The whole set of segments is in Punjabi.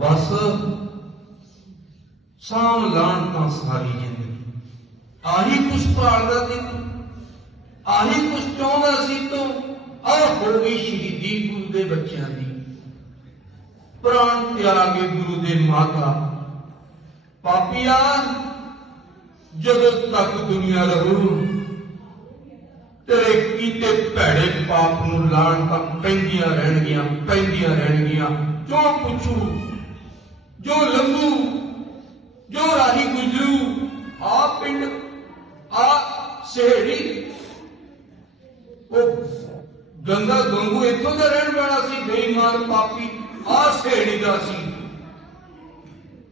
ਬਸ ਸਾਮ ਲਾਂਤਾਂ ਸਾਰੀ ਜ਼ਿੰਦਗੀ ਆਹੀ ਕੁਛ ਭਾਲਦਾ ਸੀ ਤੂੰ ਆਹੀ ਕੁਛ ਚਾਹੁੰਦਾ ਸੀ ਤੂੰ ਆਹ ਹੋ ਗਈ ਸ਼ਹੀਦੀ ਗੁਰੂ ਦੇ ਬੱਚਿਆਂ ਦੀ ਪ੍ਰਾਣ ਤਿਆਗੇ ਗੁਰੂ ਦੇ ਮਾਤਾ। ਪਾਪੀਆ ਜਦੋਂ ਤੱਕ ਦੁਨੀਆ ਰਹੂ। ਤੇਰੇ ਕੀਤੇ ਭੈੜੇ ਪਾਪ ਨੂੰ ਲਾਣ ਤਾਂ ਪੈਂਦੀਆਂ ਰਹਿਣਗੀਆਂ ਪੈਂਦੀਆਂ ਰਹਿਣਗੀਆਂ। ਜੋ ਪੁੱਛੂ, ਜੋ ਲੰਗੂ ਜੋ ਰਾਹੀ ਗੁਜਰੂ ਆ ਪਿੰਡ ਆ ਸਹੇੜੀ ਉਹ ਗੰਗਾ ਗੰਗੂ ਇੱਥੋਂ ਦਾ ਰਹਿਣ ਵਾਲਾ ਸੀ, ਬੇਈਮਾਨ ਪਾਪੀ। ਆ ਸਹੇੜੀ ਦਾ ਸੀ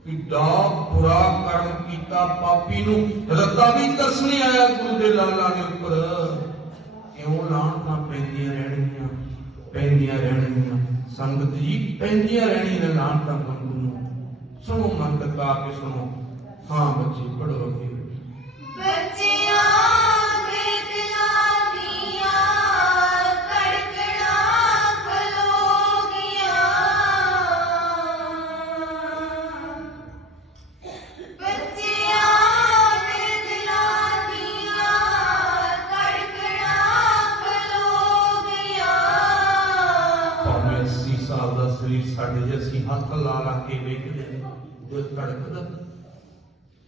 ਕਿੱਡਾ ਬੁਰਾ ਕਰਮ ਕੀਤਾ ਪਾਪੀ ਨੂੰ। ਰੱਦਾ ਵੀ ਤਰਸ ਨਹੀਂ ਆਇਆ ਗੁਰੂ ਦੇ ਲਾਲਾਂ ਦੇ ਉੱਪਰ। ਕਿਉਂ ਲਾਣ ਤਾਂ ਪੈਂਦੀਆਂ ਰਹਿਣਗੀਆਂ? ਪੈਂਦੀਆਂ ਰਹਿਣਗੀਆਂ। ਸੰਗਤ ਜੀ, ਪੈਂਦੀਆਂ ਰਹਿਣੀਆਂ ਲਾਣ ਤਾਂ ਬੰਦੂ ਨੂੰ। ਸੁਣੋ ਮਨ ਲਗਾ ਕੇ ਸੁਣੋ। ਹਾਂ ਬੱਚੇ ਪੜੋ ਅੱਗੇ। ਬੱਚਿਆਂ 82 ਸਾਲ ਦਾ ਸਰੀਰ ਸਾਡੇ ਜੇ ਅਸੀਂ ਹੱਥ ਲਾ ਲਾ ਕੇ ਵੇਖਦੇ ਜੋ ਧੜਕਦਾ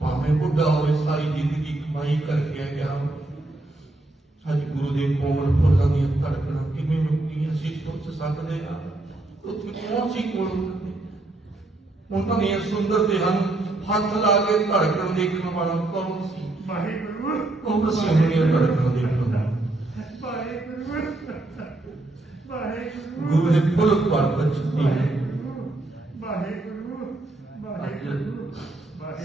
ਭਾਵੇਂ ਬੁੱਢਾ ਹੋਵੇ ਸਾਰੀ ਜ਼ਿੰਦਗੀ ਕਮਾਈ ਕਰਕੇ ਗਿਆ। ਅੱਜ ਗੁਰੂ ਦੇ ਕੋਮਲ ਫੁੱਲਾਂ ਦੀਆਂ ਧੜਕਣਾਂ ਕਿਵੇਂ ਰੁਕਦੀਆਂ ਅਸੀਂ ਸੋਚ ਸਕਦੇ ਆ ਉੱਥੇ ਕੌਣ ਸੀ ਕੋਲ? ਉਹਨਾਂ ਦੀਆਂ ਸੁੰਦਰ ਤੇ ਹਨ ਹੱਥ ਲਾ ਕੇ ਧੜਕਣ ਦੇਖਣ ਵਾਲਾ ਕੌਣ ਸੀ? ਵਾਹਿਗੁਰੂ। ਉਹ ਸੁਣੀਆਂ ਧੜਕਣ ਦੇਖਣ ਦੇ ਫੁੱਲ ਪਰ ਬਚਦੀ ਹੈ ਵਾਹਿਗੁਰੂ ਵਾਹਿਗੁਰੂ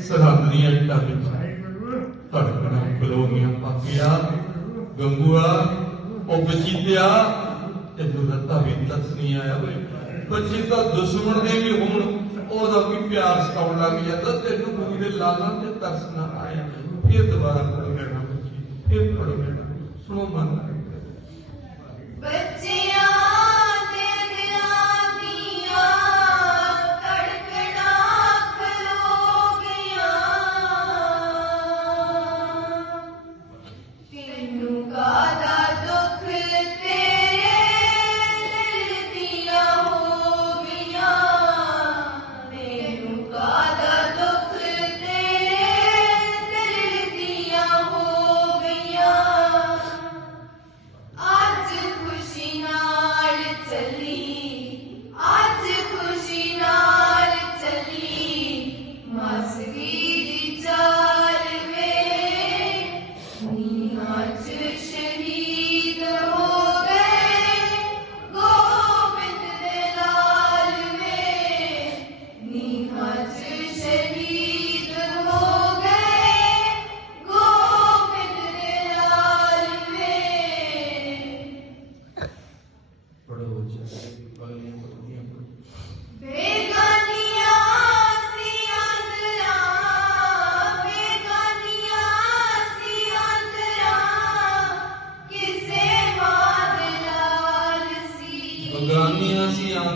ਸਰਹੱਦ ਦੀਆਂ ਇੱਟਾਂ ਵਿੱਚ ਵਾਹਿਗੁਰੂ। ਧੜਕਣਾਂ ਖਲੋਗੀਆਂ ਪਾਪੀਆ ਗੰਗੂਆ ਉਹ ਬਚੀਤਿਆ ਤੇ ਦੁਰਤਾ ਵੀ ਤਰਸ ਨਹੀਂ ਆਇਆ ਓਏ ਬੱਚੇ ਤਾਂ ਦੁਸ਼ਮਣ ਦੇ ਵੀ ਹੋਣ ਉਹਦਾ ਵੀ ਪਿਆਰ ਸਤਾਉਣ ਲੱਗ ਜਾਂਦਾ ਤੈਨੂੰ ਗੁਰੂ ਦੇ ਲਾਲਾਂ ਤੇ ਤਰਸ ਨਾ ਆਇਆ। ਫਿਰ ਦੁਬਾਰਾ ਪੜ ਲੈਣਾ ਬੱਚੇ ਫਿਰ ਪੜ ਲੈਣਾ। ਸੁਣੋ ਮਨ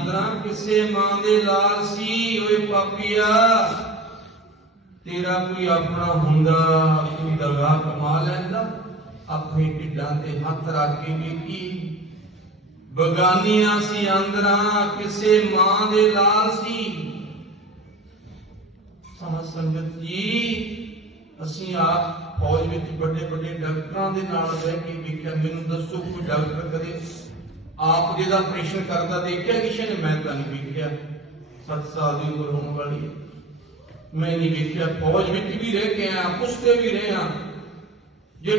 ਸੀ ਕਿਸੇ ਮਾਂ ਦੇ ਲਾਲ ਸੀ, ਓਏ ਪਾਪੀਆ, ਤੇਰਾ ਕੋਈ ਆਪਣਾ ਹੁੰਦਾ, ਕੋਈ ਦਗਾ ਕਮਾ ਲੈਂਦਾ। ਆਪਣੇ ਢਿੱਡਾਂ ਤੇ ਹੱਥ ਰੱਖ ਕੇ ਵੇਖੀ। ਬਗਾਨੀਆਂ ਸੀ ਆਂਦਰਾਂ, ਕਿਸੇ ਮਾਂ ਦੇ ਲਾਲ ਸੀ। ਸਾਧ ਸੰਗਤ ਜੀ, ਅਸੀਂ ਆਪ ਫੌਜ ਵਿੱਚ ਵੱਡੇ ਵੱਡੇ ਡਾਕਟਰਾਂ ਦੇ ਨਾਲ ਬਹਿ ਕੇ ਵੇਖਿਆ, ਮੈਨੂੰ ਦੱਸੋ ਕੋਈ ਡਾਕਟਰ ਕਦੇ ਆਪ ਜਿਹਦਾ ਆਪਰੇਸ਼ਨ ਕਰਦਾ ਦੇਖਿਆ, ਕਿਸੇ ਨੇ ਮੈਂ ਤਾਂ ਨਹੀਂ ਵੇਖਿਆ। 7 ਸਾਲ ਦੀ ਉਮਰ ਹੋਣ ਵਾਲੀ ਹੈ। ਮੈਂ ਨਹੀਂ ਵੇਖਿਆ। ਫੌਜ ਵਿੱਚ ਵੀ ਰਹਿ ਕੇ ਆਇਆ ਪੁੱਛਦੇ ਵੀ ਰਹੇ ਹਾਂ। ਜੇ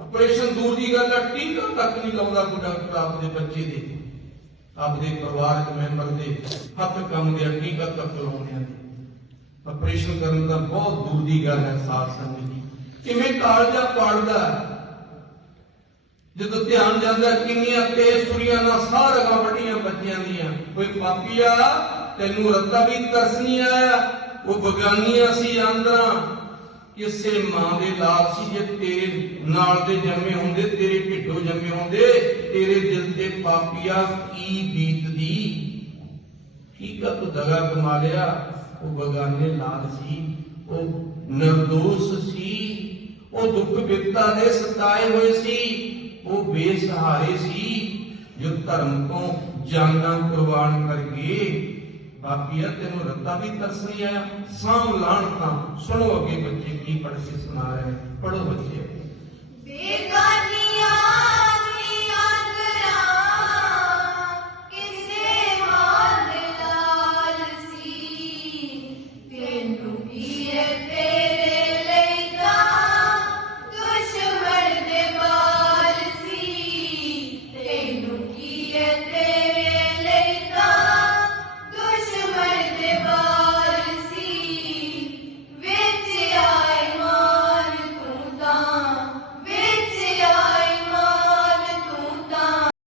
ਆਪਰੇਸ਼ਨ ਦੂਰ ਦੀ ਗੱਲ ਹੈ ਟੀਕਾ ਤੱਕ ਨਹੀਂ ਲਾਉਂਦਾ ਕੋਈ ਡਾਕਟਰ ਆਪਦੇ ਬੱਚੇ ਦੇ। ਆਪਦੇ ਪਰਿਵਾਰਕ ਮੈਂਬਰ ਦੇ ਹੱਥ ਕੰਮ ਦੇ ਟੀਕਾ ਤੱਕ ਲਾਉਂਦੇ ਆ ਆਪਰੇਸ਼ਨ ਕਰਨ ਦਾ ਬਹੁਤ ਦੂਰ ਦੀ ਗੱਲ ਹੈ, ਸਾਧ ਸੰਗਤ ਕਿਵੇਂ ਕਾਲਜਾ ਪੜਦਾ ਜਦੋਂ ਧਿਆਨ ਜਾਂਦਾ ਕਿੰਨੀਆਂ ਤੇਜ਼ ਸੁਰੀਆਂ ਨਾਲ ਸਾਰੀਆਂ ਵੱਡੀਆਂ ਬੱਚਿਆਂ ਦੀਆਂ। ਕੋਈ ਪਾਪੀਆ, ਤੈਨੂੰ ਰੱਤਾ ਵੀ ਤਰਸ ਨਹੀਂ ਆਇਆ ਉਹ ਬਗਾਨੀਆਂ ਸੀ ਆਂਦਰਾਂ। ਕਿਸੇ ਮਾਂ ਦੇ ਲਾਲ ਸੀ ਜੇ ਤੇਰੇ ਨਾਲ ਦੇ ਜੰਮੇ ਹੁੰਦੇ, ਤੇਰੇ ਢਿੱਡੋਂ ਜੰਮੇ ਹੁੰਦੇ, ਤੇਰੇ ਦਿਲ ਤੇ ਪਾਪੀਆ ਕੀ ਬੀਤਦੀ? ਠੀਕ ਆ ਤੂੰ ਦਗਾ ਕਮਾ ਲਿਆ? ਉਹ ਬਗਾਨੇ ਲਾਲ ਸੀ, ਉਹ ਨਿਰਦੋਸ਼ ਸੀ, ਉਹ ਦੁੱਖ ਵਿਪਤਾ ਦੇ ਸਤਾਏ ਹੋਏ ਸੀ। ਉਹ ਬੇਸਹਾਰੇ ਸੀ ਜੋ ਧਰਮ ਤੋਂ ਜਾਨਾਂ ਕੁਰਬਾਨ ਕਰ ਗਏ ਬਾਪੀਆ ਤੈਨੂੰ ਰੱਤਾ ਵੀ ਤਰਸ ਨਹੀਂ ਆਇਆ ਸਾਮ ਲਾਣ ਤਾਂ ਸੁਣੋ ਅੱਗੇ ਬੱਚੇ ਕੀ ਪੜ੍ਹ ਕੇ ਸੁਣਾ ਰਹੇ ਪੜੋ ਬੱਚੇ ਵੇਦ